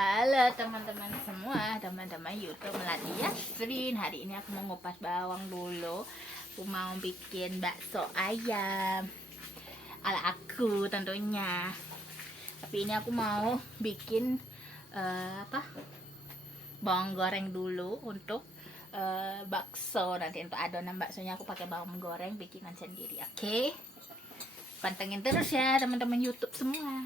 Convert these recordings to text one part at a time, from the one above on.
Halo teman-teman semua, teman-teman YouTube Melati Yasrin. Hari ini aku mau ngupas bawang dulu. Aku mau bikin bakso ayam ala aku tentunya. Tapi ini aku mau bikin bawang goreng dulu untuk bakso. Nanti untuk adonan baksonya aku pakai bawang goreng bikinan sendiri. Oke? Pantengin terus ya teman-teman YouTube semua.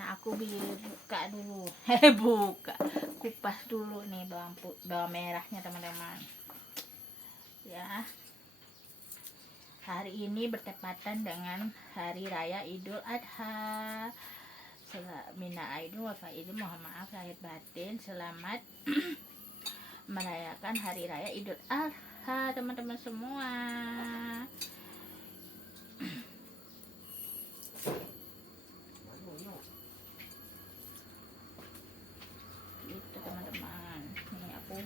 Nah, aku buka dulu. Buka. Kupas dulu nih bawang merahnya, teman-teman. Ya. Hari ini bertepatan dengan Hari Raya Idul Adha. Minna aidin wa faidin, mohon maaf lahir batin. Selamat merayakan Hari Raya Idul Adha, teman-teman semua.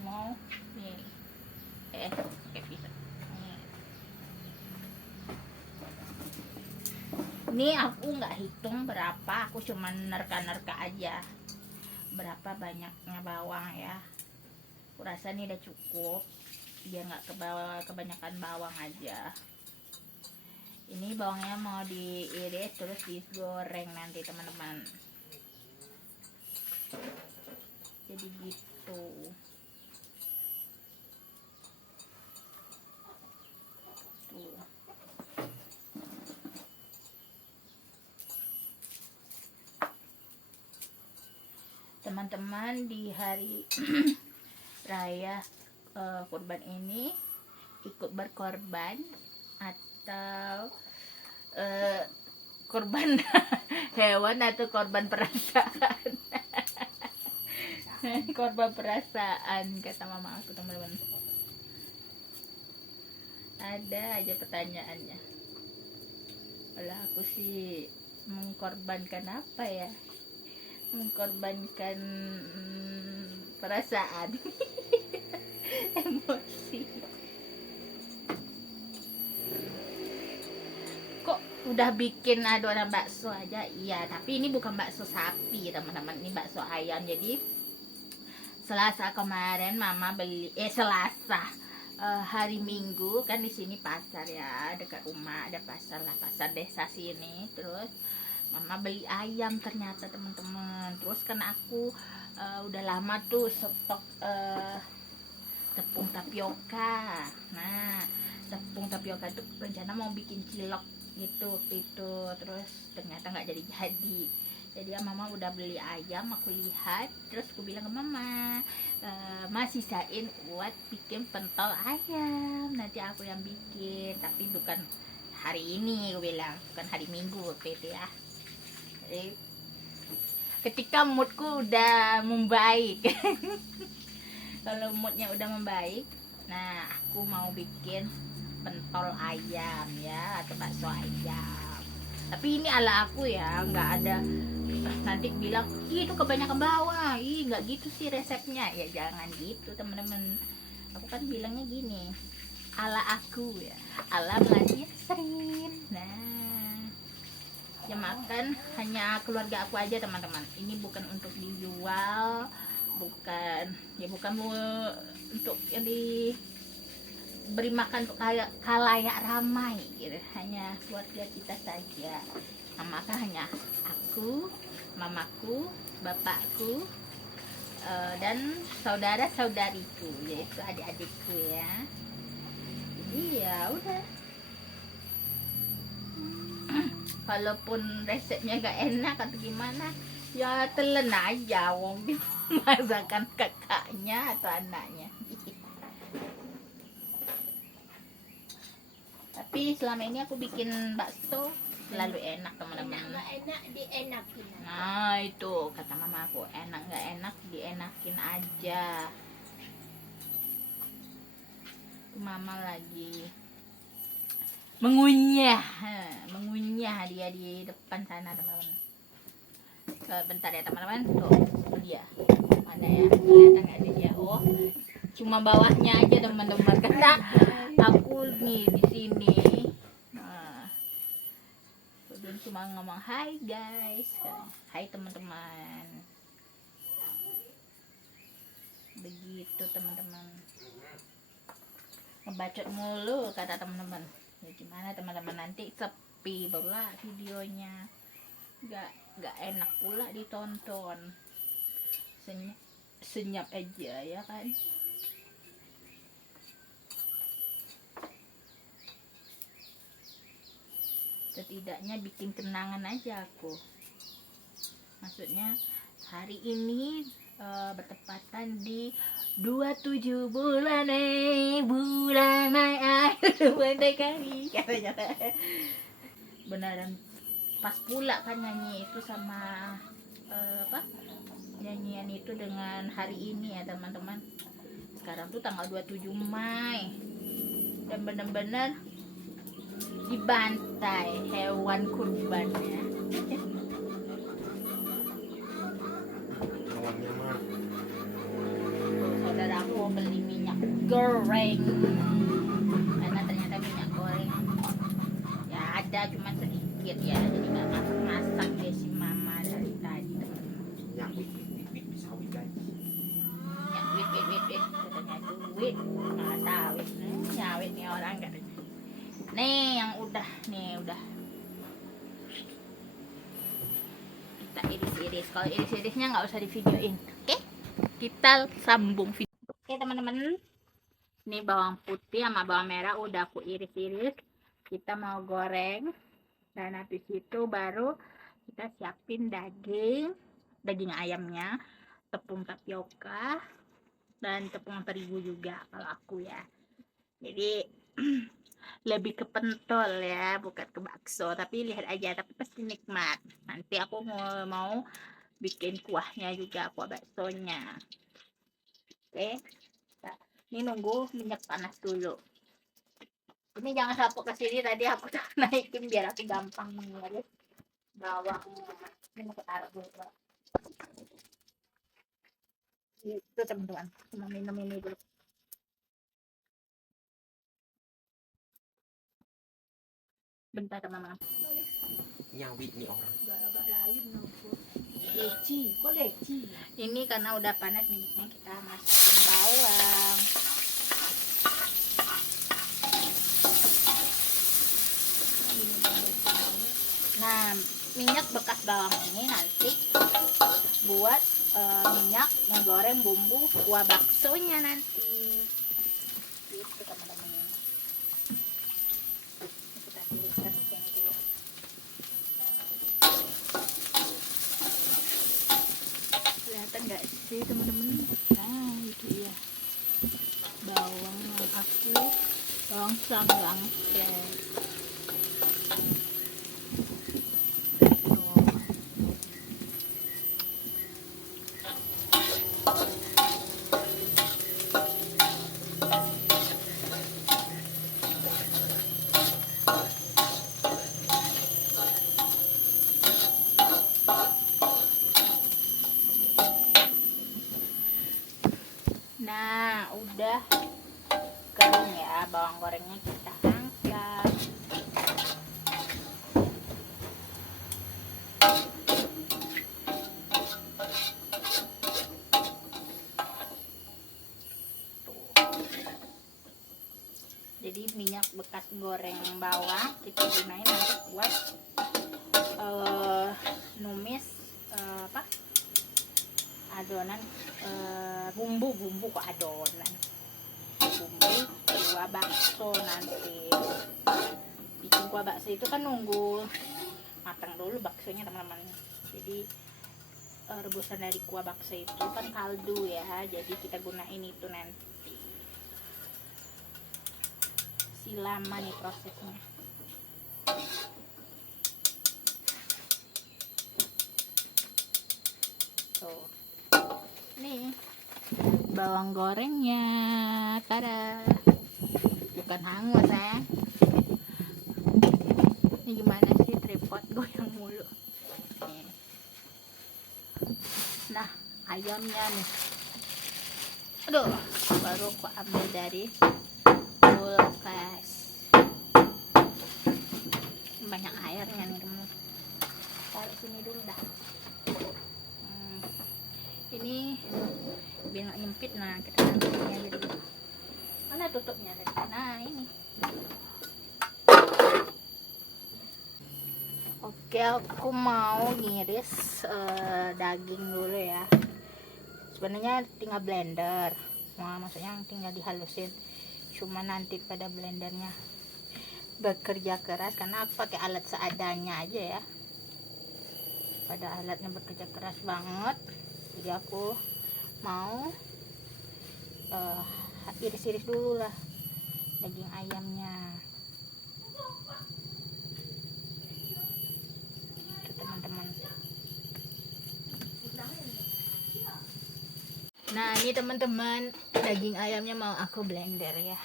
Mau nih kayak bisa ini aku nggak hitung berapa, aku cuma nerka-nerka aja berapa banyaknya bawang ya. Aku rasa ini udah cukup biar nggak kebanyakan bawang aja. Ini bawangnya mau diiris terus digoreng nanti, teman-teman. Jadi gitu. Teman-teman, di hari raya kurban ini ikut berkorban atau korban hewan atau korban perasaan. Korban perasaan kata mama aku, teman-teman. Ada aja pertanyaannya. Kalau aku sih mengkorbankan apa ya? Mengkorbankan perasaan. Emosi. Kok udah bikin adonan bakso aja? Iya, tapi ini bukan bakso sapi, teman-teman. Ini bakso ayam. Jadi Selasa kemarin mama beli hari Minggu kan di sini pasar ya, dekat rumah ada pasar lah, pasar desa sini. Terus mama beli ayam ternyata, teman-teman. Terus kan aku udah lama tuh stok tepung tapioka. Nah, tepung tapioka itu rencana mau bikin cilok gitu itu, terus ternyata nggak jadi. Jadi ya mama udah beli ayam, aku lihat, terus aku bilang ke mama, sisain buat bikin pentol ayam, nanti aku yang bikin, tapi bukan hari ini, aku bilang bukan hari Minggu waktu itu ya. Jadi ketika moodku udah membaik kalau moodnya udah membaik, nah aku mau bikin pentol ayam ya, atau bakso ayam. Tapi ini ala aku ya, nggak ada nanti bilang itu kebanyakan bawang, nggak gitu sih resepnya ya. Jangan gitu, teman-teman. Aku kan bilangnya gini, ala aku ya, ala Melati Yasrin. Nah, yang makan hanya keluarga aku aja, teman-teman. Ini bukan untuk dijual, bukan untuk yang diberi makan untuk kalayak ramai gitu. Hanya keluarga kita saja. Nah, maka hanya aku, mamaku, bapakku, dan saudara-saudariku, yaitu adik-adikku ya. Jadi ya udah. Walaupun resepnya gak enak atau gimana, ya telan aja wong masakan kakaknya atau anaknya. Tapi selama ini aku bikin bakso selalu enak, teman-teman. Enak dienakin. Nah itu kata mama aku, enak nggak enak dienakin aja. Mama lagi mengunyah dia di depan sana, teman-teman. Bentar ya, teman-teman. Tuh dia mana ya, kelihatan nggak dia? Oh, cuma bawahnya aja, teman-teman, karena aku nih di sini. dia cuma ngomong hai guys, hai teman-teman, begitu teman-teman. Ngebacot mulu kata teman-teman. Ya gimana teman-teman, nanti sepi pula videonya, nggak enak pula ditonton. Senyap aja ya kan. Setidaknya bikin kenangan aja aku. Maksudnya hari ini bertepatan di 27 bulan bulan air pandai kali katanya. Beneran pas pula kan nyanyi itu sama nyanyian itu dengan hari ini ya teman-teman. Sekarang tuh tanggal 27 Mei dan bener-bener dibantai hewan kurbannya. Saudara aku mau beli minyak goreng karena ternyata minyak goreng ya ada cuma sedikit ya, jadi nggak masak deh si mama dari tadi teman-teman. Minyak wit sawi guys. Minyak wit katanya duit nggak tahu nyawit nih orang katanya. Nih yang udah kita iris-iris. Kalau iris-irisnya nggak usah di videoin, oke? Kita sambung video. Oke teman-teman, ini bawang putih sama bawang merah udah aku iris-iris. Kita mau goreng dan habis itu baru kita siapin daging ayamnya, tepung tapioka dan tepung terigu juga kalau aku ya. Jadi lebih ke pentol ya, bukan ke bakso, tapi lihat aja, tapi pasti nikmat. Nanti aku mau bikin kuahnya juga, kuah baksonya. Oke, nah, ini nunggu minyak panas dulu. Ini jangan sapuk ke sini, tadi aku naikin biar aku gampang mengiris bawangnya. Ini mau taruh dulu. Itu teman-teman, cuma minum ini dulu. Bentar teman-teman. Nyawit nih orang. Leci. Ini karena udah panas minyaknya, kita masukin bawang. Nah, minyak bekas bawang ini nanti buat minyak menggoreng bumbu kuah baksonya nanti. Gitu teman-teman. Kita tiriskan ini dulu. Kelihatan nggak sih teman-teman? Nah itu ya bawang yang aku bawang sanggang Nah, udah kering ya bawang gorengnya, kita angkat. Jadi minyak bekas goreng bawang kita gunain untuk buat numis adonan bumbu kok adonan bumbu kuah bakso. Nanti bikin kuah bakso itu kan nunggu matang dulu baksonya teman-teman. Jadi rebusan dari kuah bakso itu kan kaldu ya, jadi kita gunain itu nanti. Lama nih prosesnya. Tuh. Nih bawang gorengnya, tada. Bukan hangus ya. Ini gimana sih tripod goyang mulu. Nih. Nah, ayamnya nih. Aduh, baru aku ambil dari kulkas. Banyak airnya nih teman. sini dulu dah. Ini biar nggak nyempit. Nah, kita taruh sini aja dulu. Mana tutupnya tadi? Nah, ini. Oke, aku mau ngiris daging dulu ya. Sebenarnya tinggal blender. Nah, maksudnya tinggal dihalusin. Cuma nanti pada blendernya bekerja keras karena aku pakai alat seadanya aja ya. Pada alatnya bekerja keras banget. Jadi aku mau iris-iris dulu lah daging ayamnya. Itu teman-teman. Nah, ini teman-teman, daging ayamnya mau aku blender ya.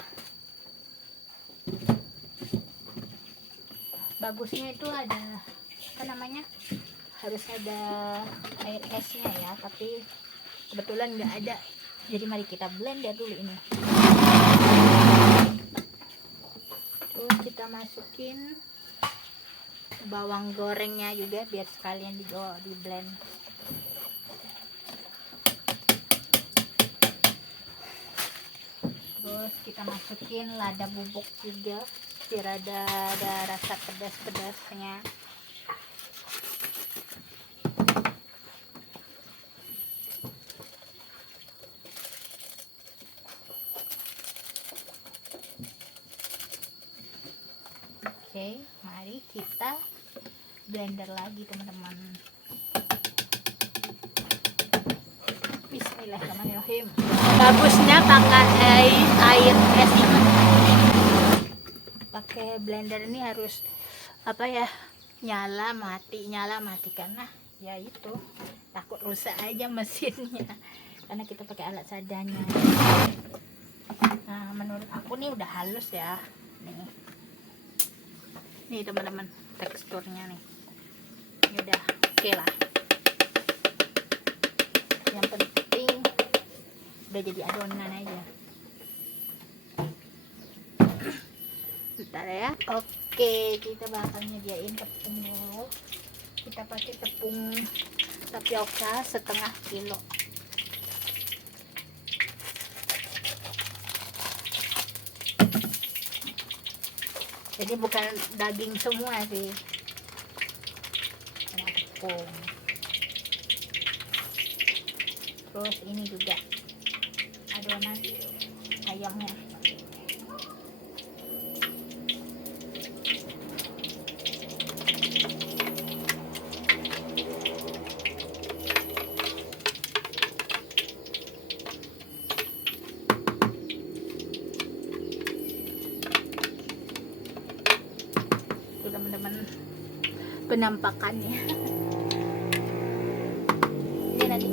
Bagusnya itu ada apa namanya? Harus ada air esnya ya, tapi kebetulan nggak ada. Jadi mari kita blender dulu ini. Terus kita masukin bawang gorengnya juga biar sekalian di blend. Terus kita masukin lada bubuk juga biar ada rasa pedas-pedasnya. Oke, mari kita blender lagi teman-teman. Bismillahirrahmanirrahim. Bagusnya pakai air es teman-teman. Pakai blender ini harus apa ya, nyala mati karena ya itu takut rusak aja mesinnya karena kita pakai alat seadanya. Nah, menurut aku nih udah halus ya. Nih teman-teman, teksturnya nih ini udah oke lah. Yang penting udah jadi adonan aja. Bentar ya. Oke, kita bakal nyediain tepung dulu. Kita pakai tepung tapioka 1/2 kilo. Jadi bukan daging semua sih, ada tepung. Terus ini juga adonan ayamnya. Teman-teman, penampakannya ini nanti.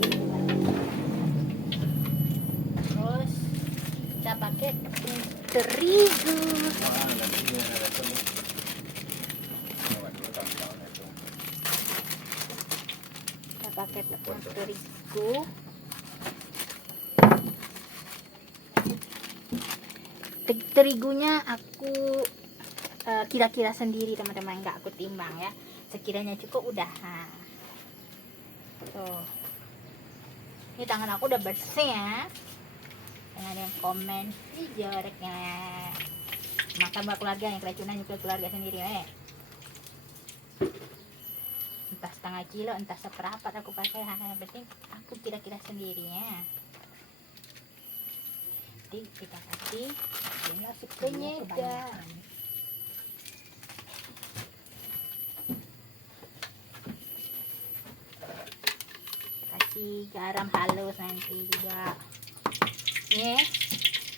Terus kita pakai tepung terigu. Kita pakai tepung terigu. Terigunya aku kira-kira sendiri teman-teman, nggak aku timbang ya. Sekiranya cukup udah. Nah, tuh, ini tangan aku udah bersih ya. Jangan ada yang komen ih joreknya. Maka mbak keluarga yang keracunan juga keluarga sendiri entah 1/2 kilo entah seperempat aku pakai. Yang penting aku kira-kira sendirinya. Jadi kita kasih ini masuk penyedap. Garam halus nanti juga. Nih,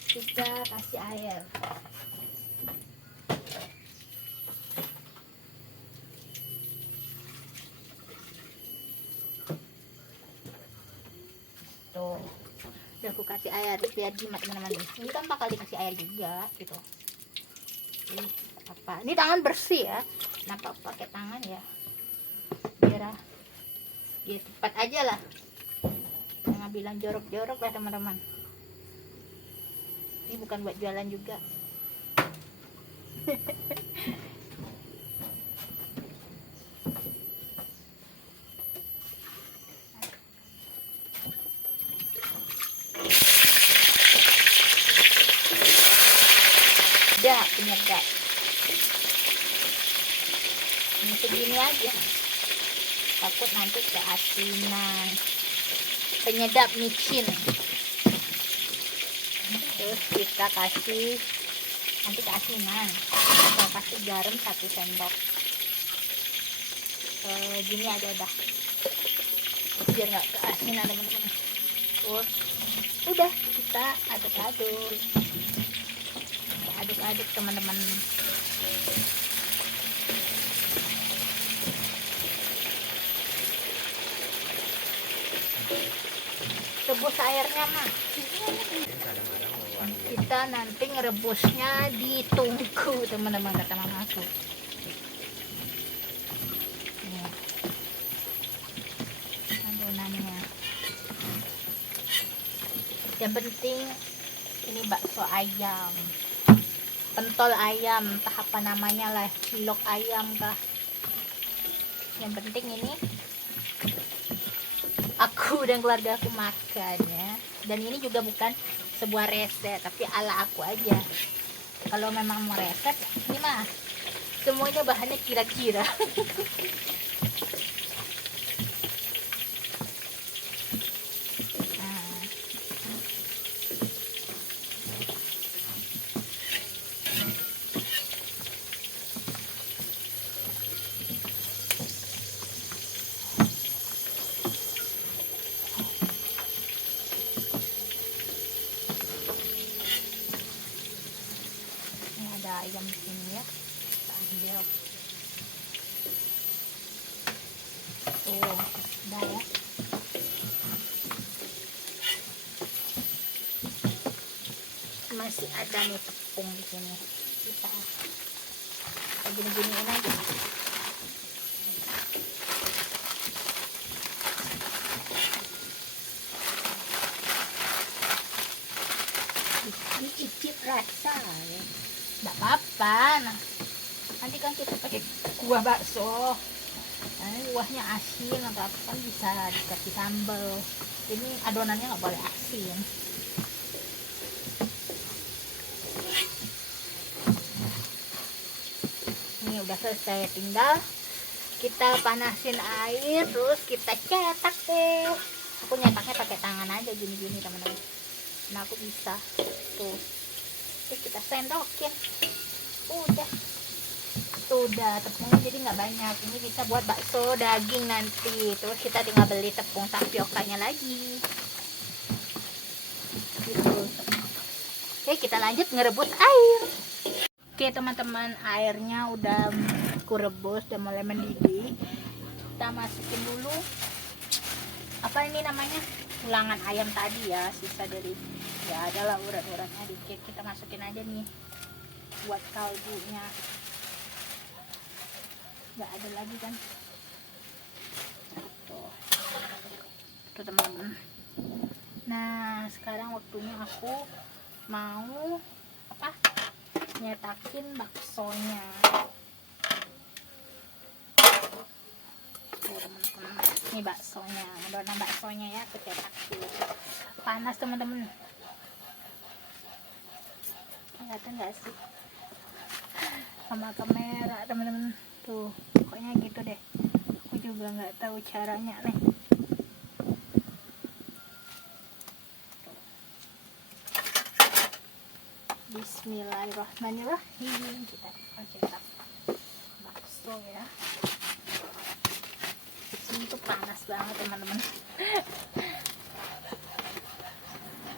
kita kasih air. Tuh, udah aku kasih air biar jimat teman-teman. Ini kan bakal dikasih air juga gitu. Ini tangan bersih ya. Kenapa pakai tangan ya? Biar dia cepat aja lah. Jangan bilang jorok-jorok lah teman-teman. Ini bukan buat jualan juga. penyedap. Ini segini aja, takut nanti keasinan. Penyedap micin. Terus kita kasih nanti keasinan, kita kasih garam 1 sendok. Gini aja dah, biar nggak keasinan teman-teman. Terus udah kita aduk-aduk teman-teman. Rebus airnya mah. Kita nanti ngerebusnya ditunggu teman-teman, kata mamaku. Nih, adonannya. Yang penting ini bakso ayam, pentol ayam, entah apa namanya lah, cilok ayam kah. Yang penting ini aku dan keluarga aku makan ya. Dan ini juga bukan sebuah resep, tapi ala aku aja. Kalau memang mau resep, ini mah semuanya bahannya kira-kira. Ayam di sini ya, kita ambil. Tuh, udah ya. Masih ada nih tepung di sini. Kita gini-giniin aja. Dicicip rasa ya. Nggak apa-apa, nah nanti kan kita pakai kuah bakso, nah, kuahnya asin atau apa kan bisa dikasih sambal. Ini adonannya nggak boleh asin. Ini udah selesai, tinggal kita panasin air, terus kita cetak deh. Aku nyetaknya pakai tangan aja gini-gini teman-teman. Nah aku bisa tuh. Terus kita sendokin, udah tepungnya jadi nggak banyak. Ini bisa buat bakso daging nanti. Terus kita tinggal beli tepung tapiokanya lagi gitu. Oke, kita lanjut ngerebus air. Oke teman-teman, airnya udah aku rebus, udah mulai mendidih. Kita masukin dulu apa ini namanya, tulangan ayam tadi ya, sisa dari ya adalah urat-uratnya dikit. Kita masukin aja nih buat kaldunya, nggak ada lagi kan tuh teman-teman. Nah sekarang waktunya aku mau apa, nyetakin baksonya. Teman-teman, ini baksonya, adonan baksonya ya, aku cetak dulu. Panas teman-teman, kelihatan nggak sih sama kamera teman-teman? Tuh pokoknya gitu deh, aku juga nggak tahu caranya nih. Bismillahirrahmanirrahim. Kita cetak bakso ya. Ini tuh panas banget teman-teman.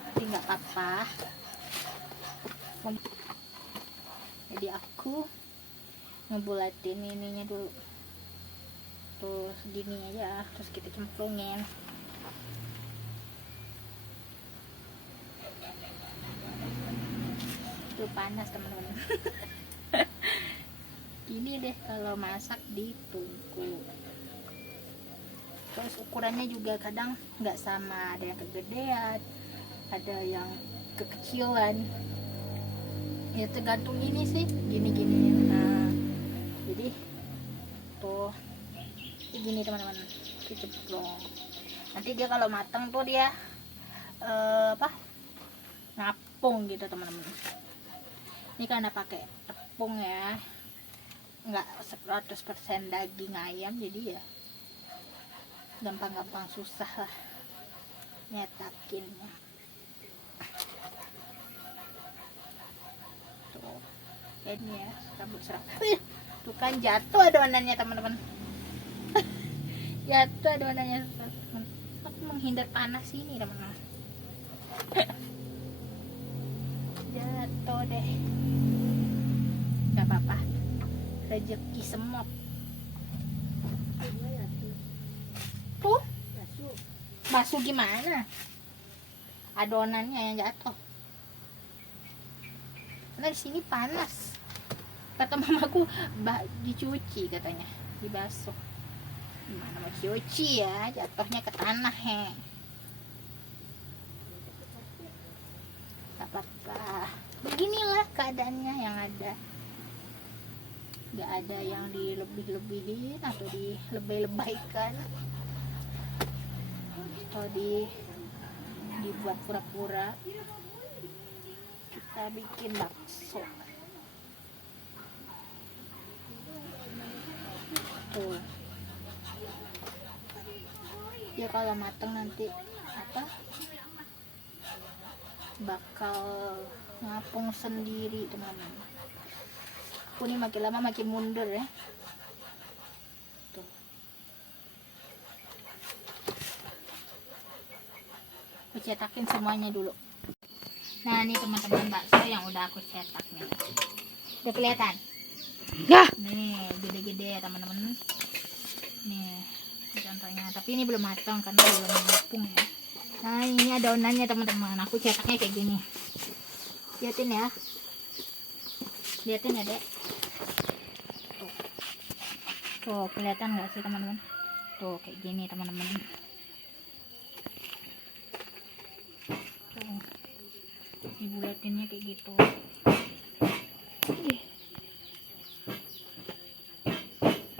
Tapi nggak apa-apa. Jadi aku ngebulatin ininya dulu. Tuh segini aja, terus kita cemplungin. Tuh panas teman-teman. Ini deh kalau masak di tungku. Terus ukurannya juga kadang nggak sama, ada yang kegedean, ada yang kekecilan. Ya tergantung ini sih, gini-gini. Nah, jadi tuh gini teman-teman, dicemplung. Nanti dia kalau matang tuh dia ngapung gitu teman-teman. Ini karena pakai tepung ya, nggak 100% daging ayam, jadi ya gampang-gampang susah lah nyetakinnya. Tuh, ini ya serabut. Tuh kan jatuh adonannya teman-teman. Jatuh adonannya. Aku menghindar panas ini teman-teman. Jatuh deh. Gak apa-apa, rezeki semut. Tuh basuh gimana, adonannya yang jatuh. Karena di sini panas, kata mamaku dicuci, katanya dibasuh. Gimana mau cuci ya, jatuhnya ke tanah he. Gak apa-apa, beginilah keadaannya yang ada. Gak ada yang dilebih-lebihin atau dilebay-lebaykan atau dibuat pura-pura. Kita bikin bakso. Tuh. Ya kalau matang nanti apa? Bakal ngapung sendiri teman-teman. Aku nih makin lama makin mundur ya. Tuh. Aku cetakin semuanya dulu. Nah ini teman-teman bakso yang udah aku cetak nih. Udah kelihatan? Ya. Nih gede-gede ya teman-teman. Nih contohnya. Tapi ini belum matang karena belum ngapung ya. Nah ini adonannya teman-teman. Aku cetaknya kayak gini. Liatin ya. Liatin ya dek. Tuh kelihatan nggak sih teman-teman? Tuh kayak gini teman-teman. Tuh dibulatinnya kayak gitu.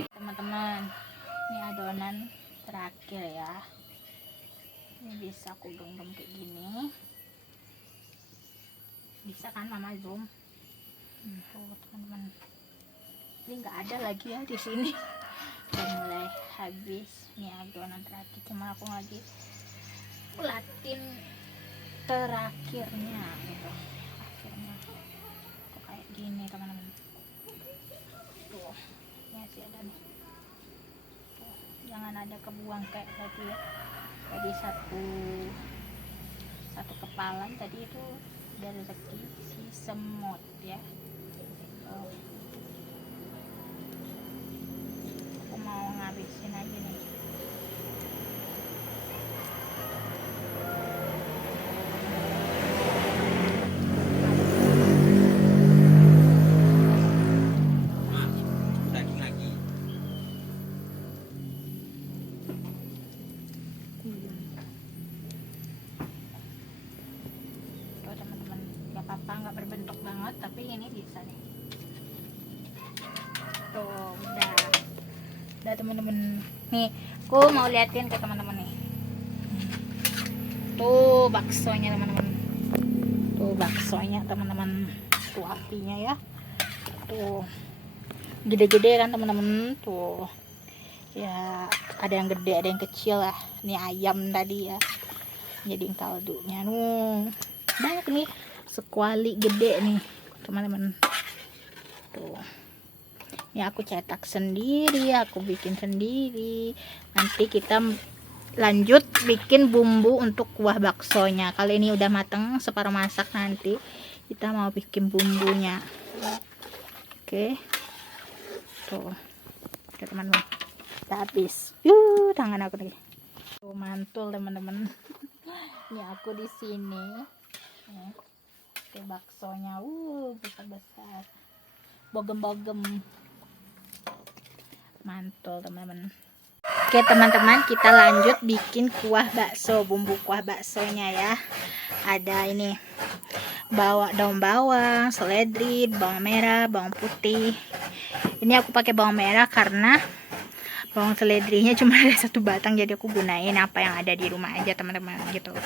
Teman-teman, ini adonan terakhir ya. Ini bisa aku genggam kayak gini. Bisa kan mama zoom? Tuh teman-teman. Ini nggak ada lagi ya di sini. Udah mulai habis. Ini adonan terakhir, cuma aku lagi ulatin terakhirnya gitu. Akhirnya tuh kayak gini teman-teman. Tuh ini masih ada nih. Tuh, jangan ada kebuang kayak tadi ya. Tadi satu kepalan tadi itu udah rezeki si semut ya. Tuh. Mau ngabisin aja nih. Daging lagi. Tuh teman-teman, gak apa-apa, nggak berbentuk banget, tapi ini bisa nih. Tuh udah teman-teman. Nih aku mau liatin ke teman-teman nih. Tuh baksonya teman-teman. Tuh baksonya teman-teman. Tuh apinya ya. Tuh gede-gede kan teman-teman. Tuh ya ada yang gede ada yang kecil lah. Ini ayam tadi ya. Jadi kaldunya banyak nih, sekuali gede nih teman-teman. Tuh ini aku cetak sendiri, aku bikin sendiri. Nanti kita lanjut bikin bumbu untuk kuah baksonya. Kali ini udah mateng, separuh masak, nanti kita mau bikin bumbunya. Oke. Tuh. Oke teman-teman. Kita habis. Tangan aku nih. Tuh mantul teman-teman. Ini aku di sini. Oke, baksonya besar-besar. Bogem-bogem. Mantul teman-teman. Oke teman-teman, kita lanjut bikin kuah bakso. Bumbu kuah baksonya ya. Ada ini daun bawang, seledri, bawang merah, bawang putih. Ini aku pakai bawang merah karena bawang seledrinya cuma ada 1 batang, jadi aku gunain apa yang ada di rumah aja teman-teman gitu.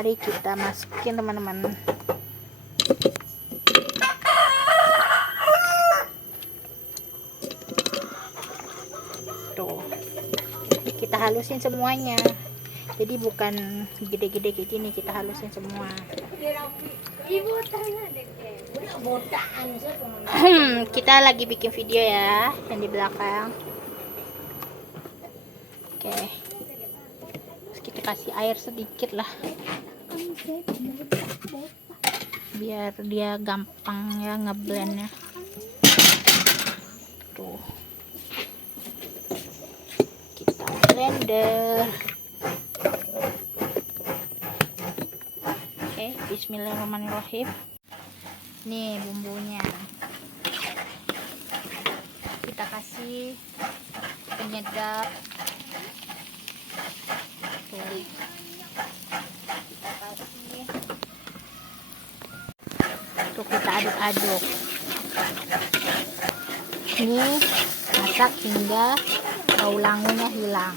mari kita masukin teman-teman. Tuh, kita halusin semuanya, jadi bukan gede-gede kayak gini, kita halusin semua. Ibu tanya deh, udah botaan sih. Kita lagi bikin video ya, yang di belakang. Oke, terus kita kasih air sedikit lah, biar dia gampang ya ngeblendnya. Tuh, kita blender. Oke, bismillahirrahmanirrahim. Nih bumbunya, kita kasih penyedap. Tuh, kita kasih. Tuh, kita aduk-aduk. Ini masak hingga bau langunya hilang.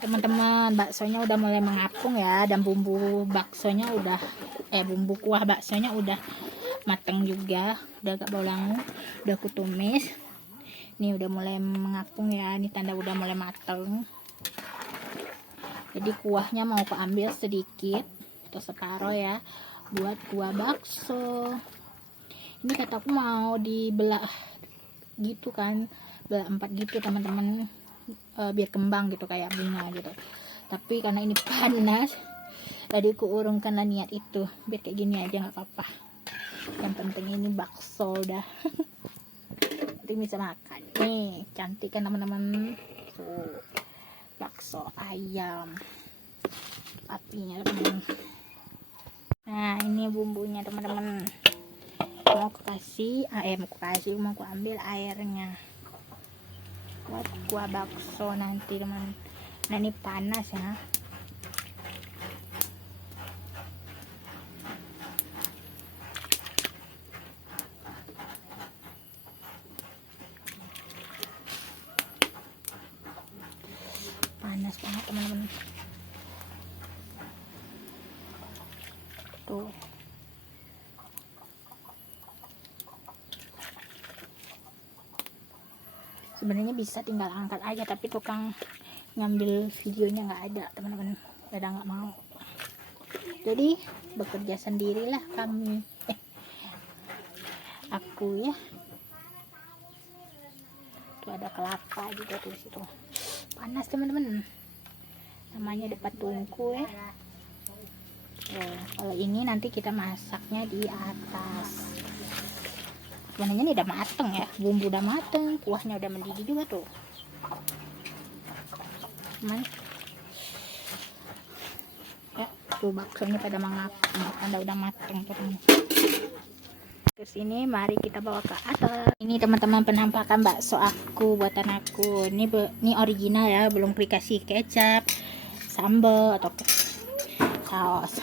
Teman-teman, baksonya udah mulai mengapung ya, dan bumbu baksonya udah bumbu kuah baksonya udah mateng juga, udah agak bau langu, udah aku tumis. Ini udah mulai mengapung ya, ini tanda udah mulai mateng. Jadi kuahnya mau aku ambil sedikit atau separuh ya, buat kuah bakso. Ini kataku mau dibelah gitu kan, belah 4 gitu teman-teman, biar kembang gitu kayak bunga gitu. Tapi karena ini panas, tadi ku urungkanlah niat itu, biar kayak gini aja nggak apa-apa. Yang penting ini bakso udah. Nanti bisa makan. Nih cantik kan teman-teman, tuh bakso ayam apinya teman-teman. Nah ini bumbunya teman-teman, mau aku kasih mau aku ambil airnya buat kuah bakso nanti teman. Nah ini panas ya, panas banget teman-teman. Tuh, sebenarnya bisa tinggal angkat aja, tapi tukang ngambil videonya nggak ada teman-teman, pada nggak mau. Jadi bekerja sendirilah kami, aku ya. Tuh ada kelapa juga tuh situ. Panas teman-teman, namanya dapat tungku ya. Tuh, kalau ini nanti kita masaknya di atas. Sebenarnya ini udah mateng ya, bumbu udah mateng, kuahnya udah mendidih juga tuh. Cuman ya tuh baksonya pada mengapung, tanda udah mateng tuh. Terus ini mari kita bawa ke atas. Ini teman-teman penampakan bakso aku, buatan aku. Ini original ya, belum dikasih kecap, sambal atau saus.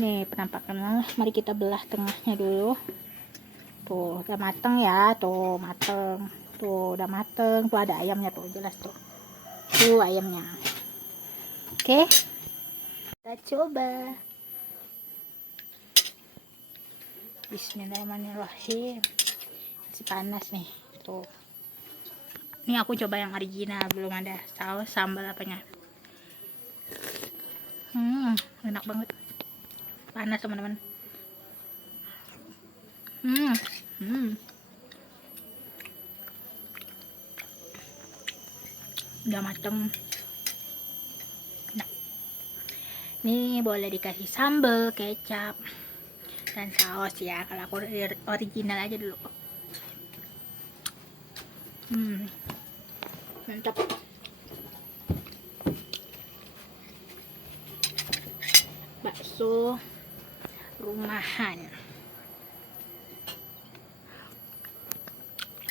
Nih penampakannya, mari kita belah tengahnya dulu. Tuh udah mateng ya, tuh mateng, tuh udah mateng. Tuh ada ayamnya tuh, jelas tuh ayamnya. Oke, kita coba. Bismillahirrahmanirrahim. Masih panas nih tuh. Ini aku coba yang original, belum ada saus sambal apanya. Enak banget, panas teman-teman. Udah mateng. Nah, ini boleh dikasih sambal, kecap, dan saus ya. Kalau aku original aja dulu. Mantap. Bakso rumahan.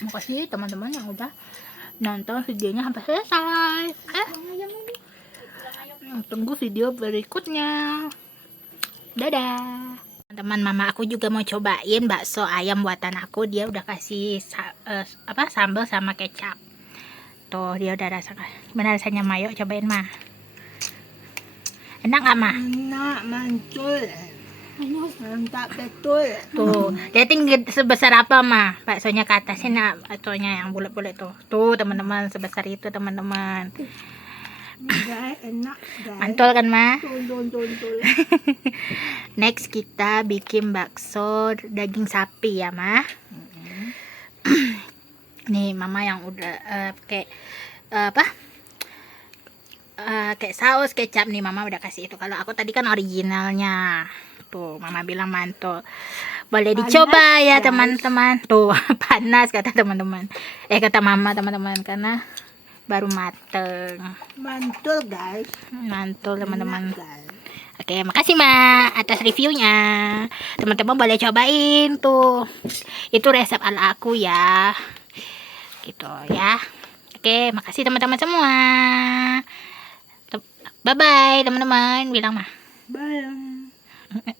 Makasih teman-teman yang udah nonton videonya sampai selesai. Tunggu video berikutnya. Dadah. Teman-teman, mama aku juga mau cobain bakso ayam buatan aku. Dia udah kasih sambal sama kecap. Tuh dia udah rasakan. Gimana rasanya, Mayo? Cobain mah. Enak nggak mah? Enak, mantul. Mantap betul. Tuh, liatin sebesar apa mah baksonya ke atas ini, baksonya yang bulat-bulat tuh. Tuh teman-teman, sebesar itu teman-teman. Guys, enak guys. Mantul kan mah? Tul. Next kita bikin bakso daging sapi ya mah. Nih mama yang udah pakai apa? Kayak saus kecap nih mama udah kasih itu. Kalau aku tadi kan originalnya. Tuh mama bilang mantul. Boleh Panas, dicoba ya guys. teman-teman. Tuh panas kata teman-teman. Kata mama teman-teman karena baru mateng. Mantul guys. Mantul teman-teman. Enak, guys. Oke, makasih Ma atas reviewnya. Teman-teman boleh cobain tuh. Itu resep ala aku ya. Gitu ya. Oke, makasih teman-teman semua. Bye bye teman-teman, bilang mah. Bye.